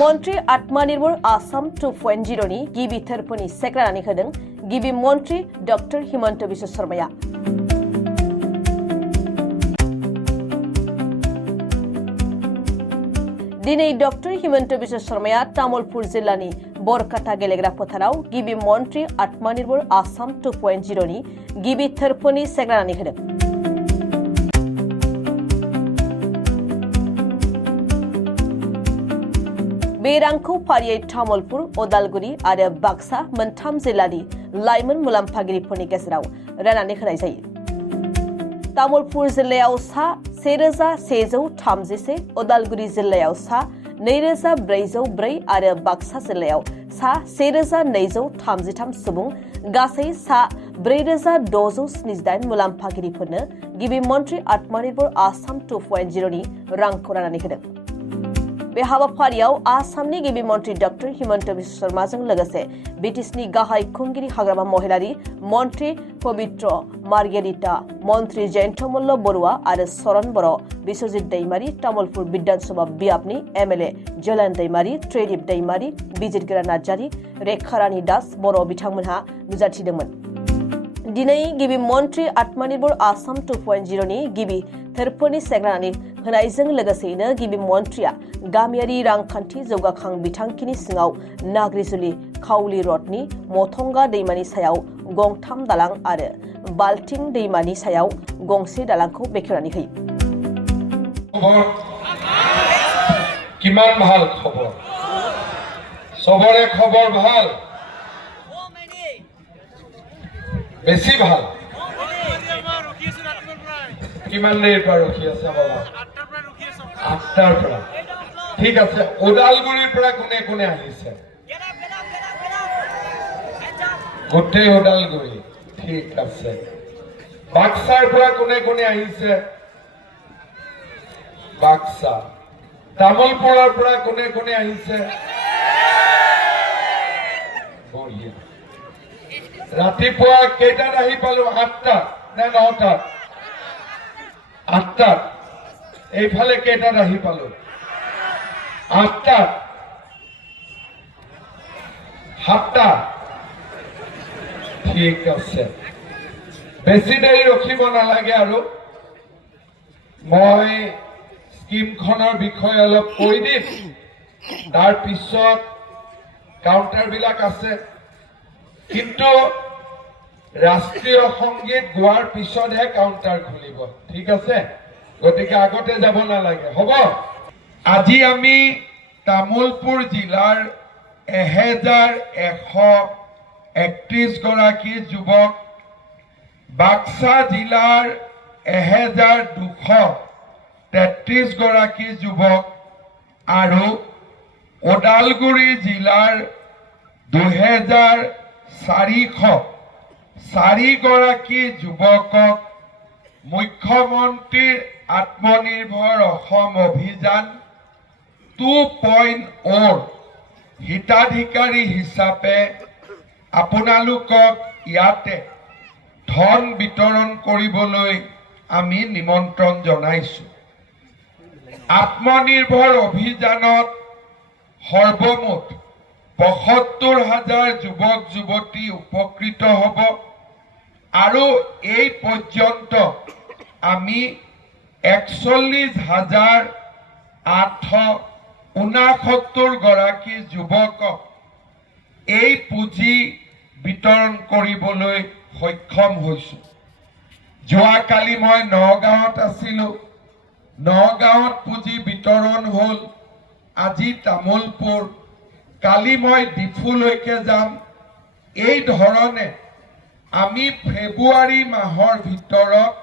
मन्त्री आत्मनिर्भर आसाम 2.0 नि गिबि थोरफोनि सेक्रेटारि होदों गिबि मन्त्री डॉक्टर हिमन्त बिश्व शर्माया। दिनै डॉक्टर हिमन्त बिश्व शर्माया तामुलपुर जिल्लानि बरकाता गेलेग्रा फोथाराव गिबि मन्त्री आत्मनिर्भर आसाम 2.0 नि गिबि थोरफोनि सेक्रेटारि होदों। बे रांखौ फारियै तामुलपुर, उदालगुरि आरो बाक्सा मोनथाम जिल्लानि लाइमोन मुलाम्फागिरिफोरनि गेजेराव राननानै होनाय जायो। तामुलपुर जिल्लायाव सा 1131, उदालगुरि जिल्लायाव सा 2404 आरो बाक्सा जिल्लायाव सा 1233 सुबुं गासै सा 4678 मुलाम्फागिरिफोरनो गिबि मन्त्री आत्मनिर्भर आसाम 2.0 नि रांखौ राननानै होदों। बे हाबाफारियाव आसामनि गिबि मन्त्री डॉक्टर हिमन्त बिश्व शर्माजों लोगोसे बिटिसिनि गाहाय खुंगिरि हाग्रामा महिलारि मन्त्री पवित्र मार्गेरिटा, मन्त्री जयन्त मल्ल बरुवा आरो सरन बर', बिश्वजित दैमारी, तामुलपुर विधानसभा बियाबनि एमएलए जयलान दैमारी, त्रिदीप दैमारी, बिजिरगोरा नार्जारी, रेखारानी दास बर' बिथांमोनहा नुजाथिदोंमोन। दिनै गिबि मन्त्री आत्मनिर्भर आसाम 2.0 नि गिबि थोरफोनि सेक्रेटारि होनायजों लोगोसेयैनो गिबि मन्त्रिया गामियारि रांखान्थि जौगाखां बिथांखिनि सिङाव नाग्रिजुलि खावली रडनि मथंगा दैमानि सायाव गंथाम दालां आरो बाल्टिं दैमानि सायाव गंसे दालांखौ बेखेवनानै होयो। किमान ভাল খবৰ সবৰে খবৰ ভাল বেছি ভাল কিমান দেৰি পৰা ৰখি আছে বাবা 8টাৰ পৰা ঠিক আছে ওদালগুৰিৰ পৰা কোনে কোনে আহিছে গোটেই ওদালগুৰি ঠিক আছে বাক্সাৰ পৰা কোনে কোনে আহিছে বাক্সা তামুলপুৰৰ পৰা কোনে কোনে আহিছে বঢ়িয়া ৰাতিপুৱা কেইটাত আহি পালো 8টা নে 9টা 8টা এইফালে কেইটাত আহি পালো 8টা 7টা ঠিক আছে বেছি দেৰি ৰখিব নালাগে আৰু মই স্কিমখনৰ বিষয়ে অলপ কৈ দিম তাৰ পিছত কাউন্টাৰ বিলাক আছে কিন্তু ৰাষ্ট্ৰীয় সংগীত গোৱাৰ পিছতহে কাউন্টাৰ খুলিব ঠিক আছে গতিকে আগতে যাব নালাগে হ'ব আজি আমি তামুলপুৰ জিলাৰ 1131 গৰাকী যুৱক বাক্সা জিলাৰ 1233 গৰাকী যুৱক আৰু ওদালগুৰি জিলাৰ 2404 গৰাকী যুৱকক মুখ্যমন্ত্ৰীৰ আত্মনিৰ্ভৰ অসম অভিযান 2.0 হিতাধিকাৰী হিচাপে আপোনালোকক ইয়াতে ধন বিতৰণ কৰিবলৈ আমি নিমন্ত্ৰণ জনাইছো আত্মনিৰ্ভৰ অভিযানত সৰ্বমুঠ ৭৫,০০০ যুৱক যুৱতী উপকৃত হ'ব আৰু এই পৰ্যন্ত আমি ৪১,৮৬৯ গৰাকী যুৱকক এই পুঁজি বিতৰণ কৰিবলৈ সক্ষম হৈছো যোৱাকালি মই নগাঁৱত আছিলো নগাঁৱত পুঁজি বিতৰণ হ'ল আজি তামুলপুৰ কালি মই ডিফুলৈকে যাম এই ধৰণে আমি ফেব্ৰুৱাৰী মাহৰ ভিতৰত